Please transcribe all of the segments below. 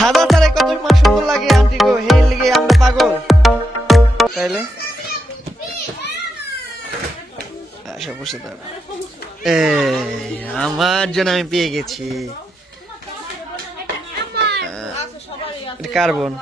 সাদা তারে কত মা সুন্দর লাগে আন্টি গো, হেই লিগে আমরা পাগল। তাইলে আশা বসে দাও, আমার জন্য আমি পেয়ে গেছি কার্বন।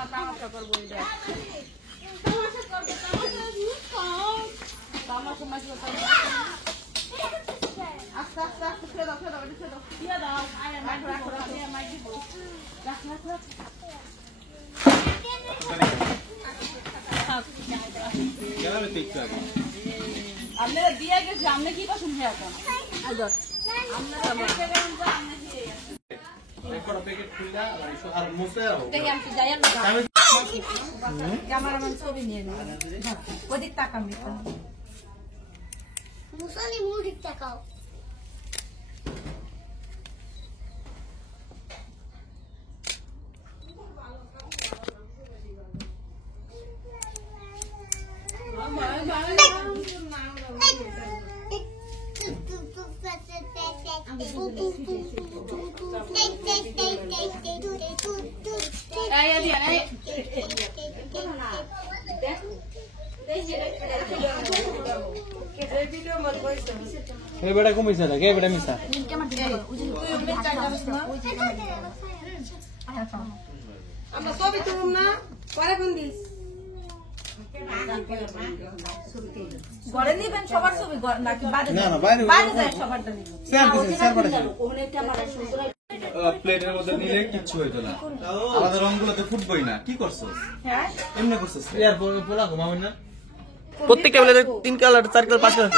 আপনারা দিয়ে গেছে, আপনি কি পছন্দ হয় এখন? ক্যামেরাম্যান ছবি নিয়ে নেবেন, ওদিক তাকান, মুসালি মুদিক তাকাও। বেটা কমিছে না কে বেটা মিছা আমরা ছবি তুলুম না, পরে কোন দিস ঘরে নিবেন সবার ছবি নাকি বাইরে? না না বাইরে যায় সবারটা নিবেন। স্যার দিছেন, স্যার পাঠাছেন। ওখানে একটা আমার সুন্দর প্লেটের মধ্যে নিলে কিচ্ছু হইতো না, আমাদের রংগুলো তো ফুটবই না। কি করছো? হ্যাঁ এমনি করছস ইয়ার পোলা ঘুমাবেন না, প্রত্যেকটা বেলা 3 কালার 4 কালার 5 কালার।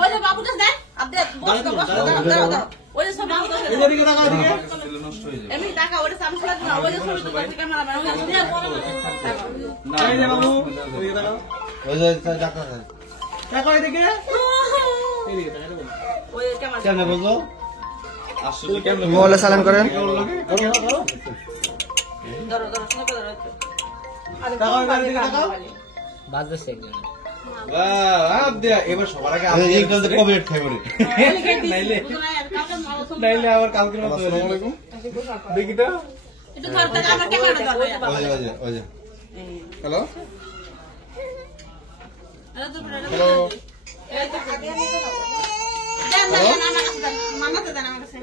ওই যে বাবুটা দেন, আপনি বস দাও দাও। ওই যে সব বাবুটা দেন, এদিকে তাকাও, এদিকে নষ্ট হয়ে যাবে। এমনি টাকা ওরে সামনে ফেলা না, ওই যে ছবি তো ক্যামেরাম্যান না এই যে বাবু এদিকে তাকাও, ওই যে টাকা টাকা এদিকে এদিকে তাকাও, ওই ক্যামেরা কেন বলছো? আসলে কেন মোবাইলে সালাম করেন। ধরো ধরো শুনে ধরো। আরে তাকাও এদিকে তাকাও, বাজছে আপ দেয়া এবার সবার আগে আপনি একদম কপিরাইট খাইবো রে, নাইলে আবার কালকের মতো। আসসালামু আলাইকুম, দেখি তো একটু ধর টাকা আমার ক্যামেরা ধর। ওই যে হ্যালো হ্যালো এই তো আগে আমি তো দেন দেন আমার কাছে দেন, মামাতে দেন আমার কাছে।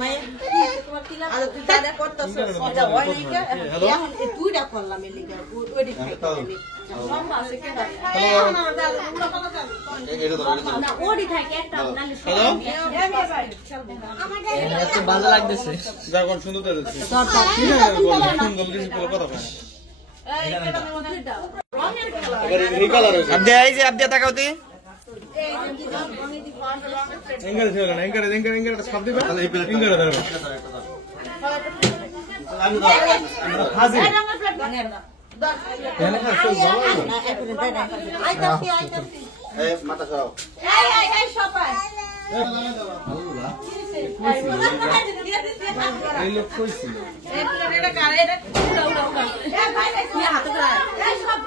মায়ের তোমার কি লাগে? তুই দাদা করতেছস মজা হয় নাই কে? এখন এই দুইটা করলাম এই লিগা ওইডি খাইতে। লম্বা আছে কে ভাই? না দাদা পুরো কথা দাও না, ওডি থাকে একটা নালে হ্যালো ভাই চলবে আমার এত ভালো লাগতেছে। যা কোন সুন্দর তো দিছি ধর ধর ঠিক আছে বল কোন গল কিছু বলে কথা বল এই এটা মধ্যে দাও রঙের কালার এবার এই কালার হইছে আপ দে এই যে আপ দে তাকাওতে এই যে রঙের দি রঙের এঙ্গেল ছিল না এঙ্গেল সব দিবা তাহলে এই এঙ্গেল ধরো আমি দাও হাজির এই রঙের প্লেট বানিয়ে দাও। এখানে খাচ্ছো যাও এই মাথা সরাও এই সবাই এই লোক কইছিল এটা কারে এটা উড়া উড়া উড়া এই ভাই কি হাত ধরা এই সব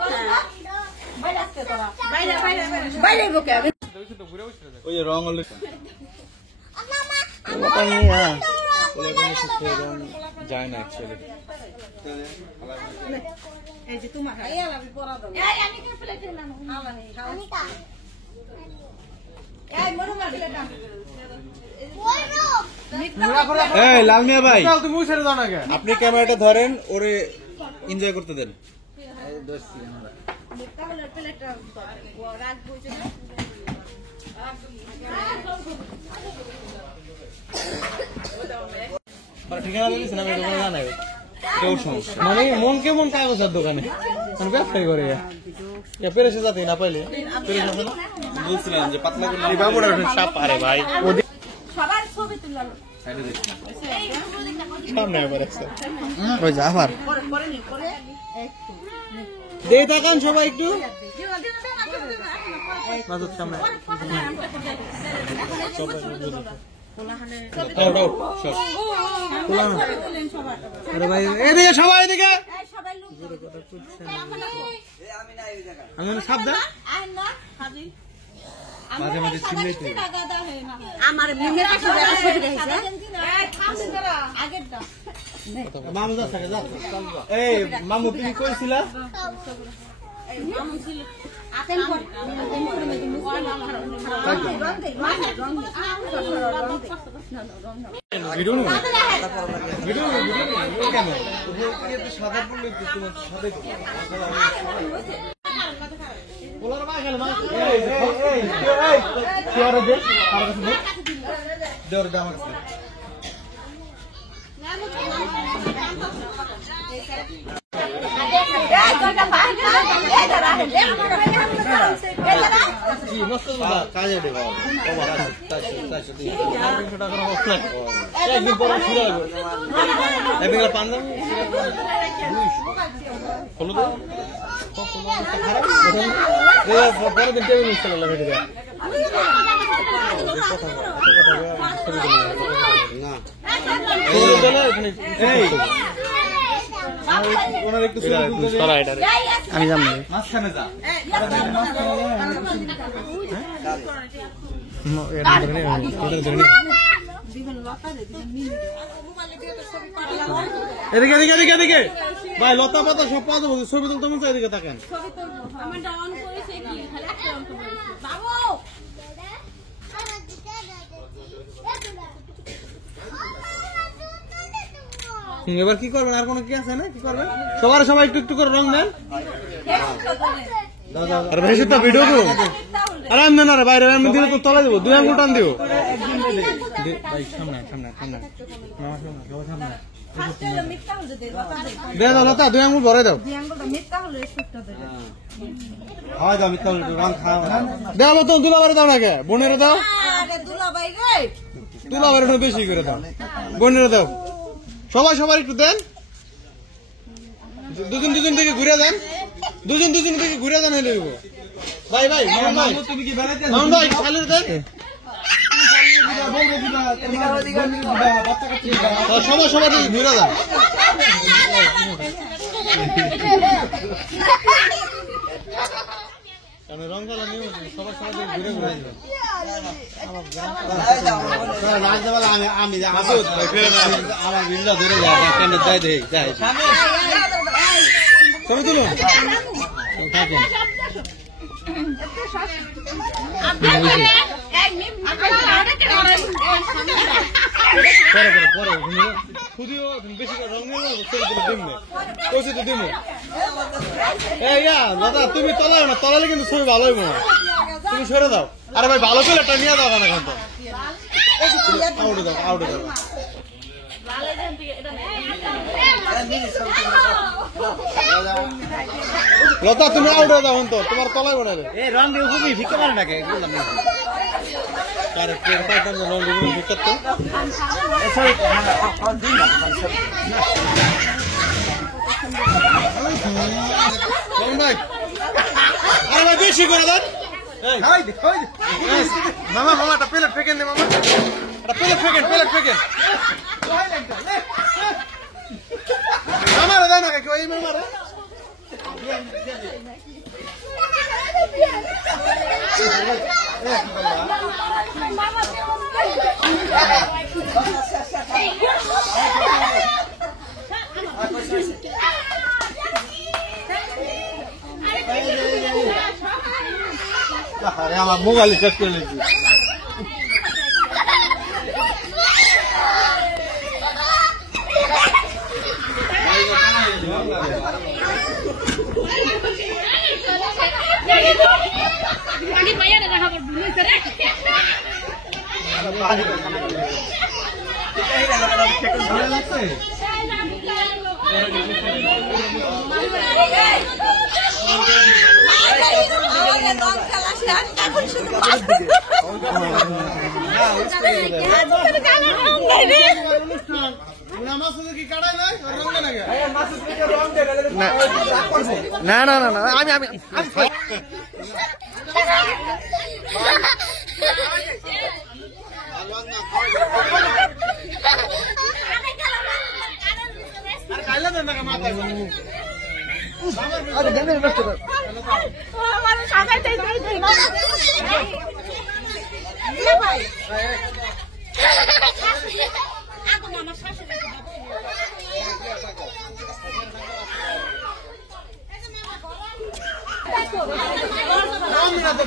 বাইরে আসতে তোরা বাইরে বাইরে বাইরে বকে আমি ওই যে রং হলো ওটা নিয়া যায় না অ্যাকচুয়ালি এই যে তোমার এই আলাবি পড়া দাও এই আমি কি প্লেট নাম আলানি আনিকা এই মরু মার প্লেট নাম এই লাল মিয়া ভাই তুমি ছেড়ে দাও না কেন আপনি ক্যামেরাটা ধরেন ওরে এনজয় করতে দেন এই দোস্তি আমরা তাহলে প্লেটটা রাখ বুঝে না ঠিকানা বলিস না আমি দোকানে জানাই কেউ সমস্যা মানে মন কেমন কাগজের দোকানে আমি ব্যবসায়ী করে পেরেছে যাতে না পাইলে পেরেছে না বলছিলাম যে পাতলা করে এই বাবুরা সাপ পারে ভাই সবার ছবি তুললো সাইডে দেখি সামনে আবার আছে ওই যা আবার পরে পরে নি পরে দেই তাকান সবাই একটু মাঝের সামনে আরে ভাই এদিকে সবাই এদিকে আমি সাবধান মাঝে মাঝে চিনলেই তো আমার মিমের কাছে দেখা ছবি দেখেছে মামু যা থাকে যা এই মামু তুমি কইছিলা ভিডিও নো ভিডিও কেন সাদা পড়লে তোমার সাদা বলার মা গেল মা এই কি আর দে আর কিছু দে দর দাম আছে জি মস্ত কাজে দে বাবা তাই টাকা অফলাইন একদিন পরে শুরু হবে একদিন পান্দাম হলো তো খারাপ পরের দিন টেবিল মিস করলাম এটা আমি জানি মাঝখানে যা এদিকে এদিকে এদিকে এদিকে ভাই লতা পাতা সব পাওয়া যাবো ছবি তুলতে মন চাই এদিকে থাকেন এবার কি করবেন আর কোনো কি আছে না কি করবেন সবাই একটু একটু করে রং দেন আর ভেসে তো ভিডিও করুন আর আমি দেন আরে বাইরে আমি দিলে তো তলা দেবো 2 আঙ্গুল টান দিও ভাই সামনে সামনে সামনে সামনে দে দাও লতা 2 আঙ্গুল ভরে দাও 2 আঙ্গুলটা মিথ্যা হলো একটু দেবে হয় দাও মিথ্যা হলো রং খাও দাও লতা দুলাবারে দাও না কে বোনেরে দাও আরে দুলাভাই রে দুলাবারে একটু বেশি করে দাও বোনেরে দাও সবাই একটু দেন দুজন থেকে ঘুরে দেন দুজন থেকে ঘুরে দেন হলে ভাই তুমি কি বেড়াইতে ভাই চালু দেন সবাই থেকে ঘুরে দেন রং খেলা নিয়ে সবাই থেকে ঘুরে ঘুরে দেবেন আমি আমার বিল্লা ধরে যাই ছবি তুলুন পরে খুদিও বেশি রং দিব দাদা তুমি তলাও না তলালে কিন্তু ছবি ভালো হইব না তুমি সরে দাও আরে ভাই ভালো প্লেটটা নিয়ে দাও না এখন তো আউটে দাও লতা তুমি আউটে দাও তো তোমার তলায় বানাবে এই রং দিয়ে খুবই ভিক্ষা মারে নাকি বললাম না আরে প্লেট পাইতাম রং দিয়ে ভিক্ষা তো সরি ভাই আরে ভাই বেশি করে দেন মামা একটা প্লেট ফেকেন দে মামা একটা প্লেট ফেকেন মামারে দেয় না কেউ এই মামারে আমার মোবাইল চেক করে নিয়েছি না আমি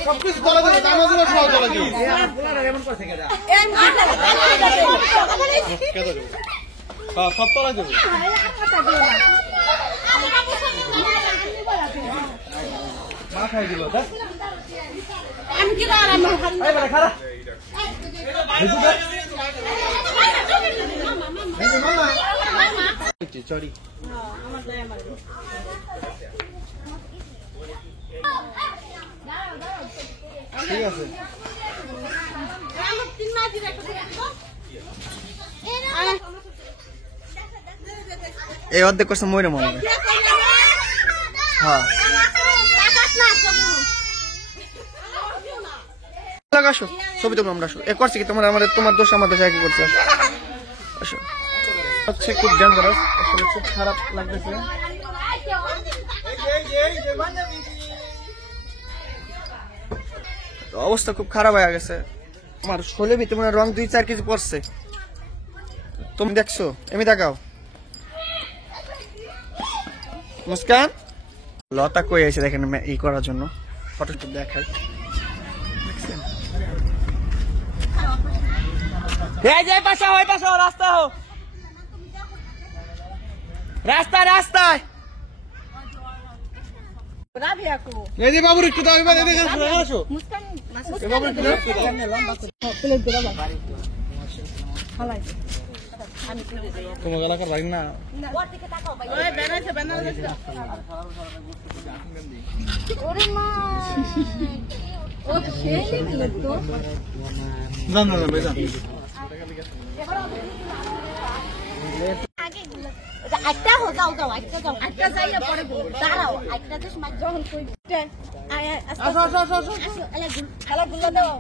সবকিছু বলা যাবে আমার জন্য সহজ লাগে সব তোলা যাবে মা খাই দিল চড়ি ঠিক আছে এই অর্ধেক করছে মরে মনে হয় হ্যাঁ আসো ছবি তুলবো আমরা আসো এ করছে কি তোমার আমাদের তোমার দোষ আমাদের কি করছে আসো হচ্ছে খুব ডেঞ্জারাস আসলে খুব খারাপ লাগতেছে অবস্থা খুব খারাপ হয়ে গেছে আমার শোলে ভিতরে মনে রং 2-4 কেজি পড়ছে তুমি দেখছো এমনি দেখাও মুস্কান লতা কই আছে দেখেন ই করার জন্য ফটোশুট দেখাই এই যে পাশা হয় পাশা রাস্তা হো রাস্তায় এই যে বাবুর একটু দাও এবার এদিকে আসো মুস্কান এই বাবুর একটু দাও প্লেট দিরা বাড়ি আমি তুমি গলা কর ভাই না ওর দিকে তাকাও ভাই ওই বেনাইছে ওরে মা ও শেষই দিল তো না ভাই না একটা হো যাও একটা যাইয়া পরে দাঁড়াও একটা দেশ মাছ যখন কই আসো খেলা গুল্লা দাও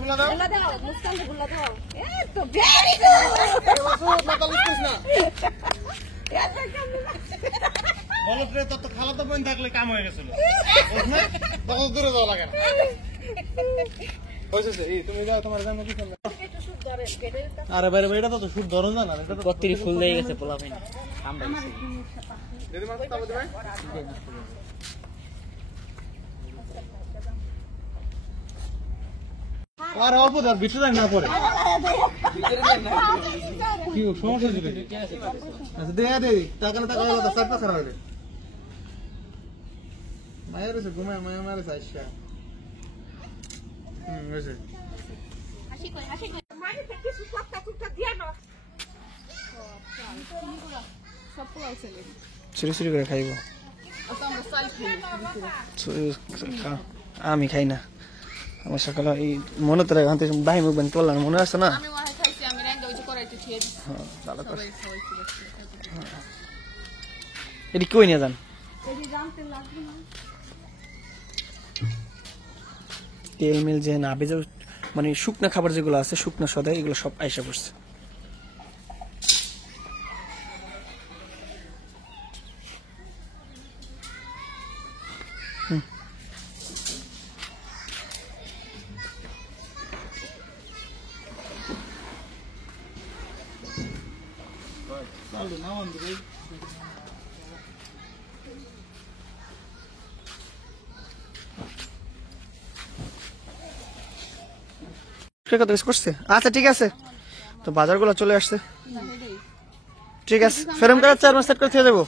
গুল্লা দাও মুস্কান গুল্লা দাও এ তো ভেরি গুড বলতে তো খালা তো বন্ধ থাকলে কাম হয়ে গেছিল তখন দূরে যাওয়া লাগে না হইছে এই তুমি যাও তোমার জানো কি করবে আরে বাইরে বাইরে তো শুট ধরো না এটা তো কত্রি ফুল হয়ে গেছে পোলা ভাই আমরা দিদি মাছ তাও দিবে আর অল্প ধর ভিতরে না পড়ে কি সমস্যা ছিল আচ্ছা দে টাকা না টাকা হলো তো সাতটা খারাপ হলো মায়ের এসে ঘুমায় মায়া মারে আইসা হইছে হাসি কই মানে থেকে সুপাটা টুকটা দিয়া না সব পোলা চলে চুরি করে খাইবো আমি খাই না আমার সকালে এই মনে তো রাখতে ভাই মুখ বান তোলা মনে আছে না আমি ওই খাইছি আমি রান্না ওই যে করাইতে ছেড়ে দিছি হ্যাঁ ভালো করে এডি কই নিয়ে যান এডি জানতে লাগবে না তেল মিল যে না বেজে মানে শুকনা খাবার যেগুলো আছে শুকনা সদাই এগুলো সব আইসা পড়ছে করছে আচ্ছা ঠিক আছে তো বাজারগুলো চলে আসছে ঠিক আছে ফেরম করে 4 মাস সেট করে দিয়ে দেবো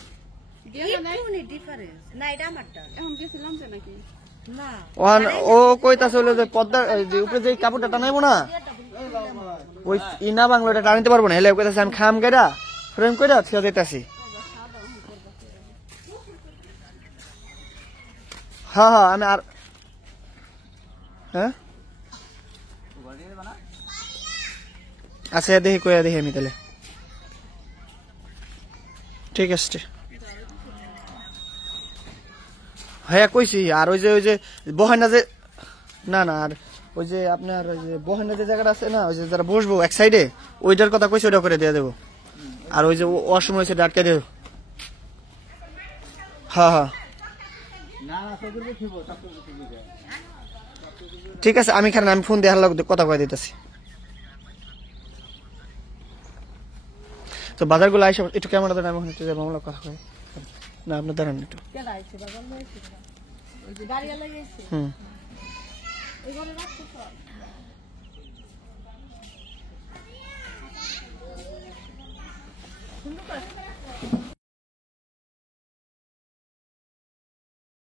ও কইতাছে হলো যে পদ্মার উপরে যে কাপড়টা টানাইবো না ওই ইনা বাংলাটা টানাইতে পারবো না হেলে কইতাছে আমি খাম গাইরা ফ্রেম কইরা ছিয়া দিতেছি হ্যাঁ হ্যাঁ আমি আর হ্যাঁ আচ্ছা দেখি কইয়া দেখি আমি তাহলে ঠিক আছে হ্যাঁ কইছি আর ওই যে বহানা যে না না আর ওই যে আপনার ওই যে বহানা যে জায়গাটা আছে না ওই যে যারা বসবো এক সাইডে ওইটার কথা কইছি ওটা করে দিয়ে দেবো আর ওই যে ওয়াশরুম হয়েছে আটকে দেবো হ্যাঁ হ্যাঁ ঠিক আছে আমি খারাপ আমি ফোন দিয়ে হাল্লা কথা কয়ে দিতেছি তো বাজারগুলো আইসা একটু ক্যামেরা দেন আমি ওখানে একটু যাবো আমরা কথা কই না আপনি দাঁড়ান একটু হুম সুন্দর করে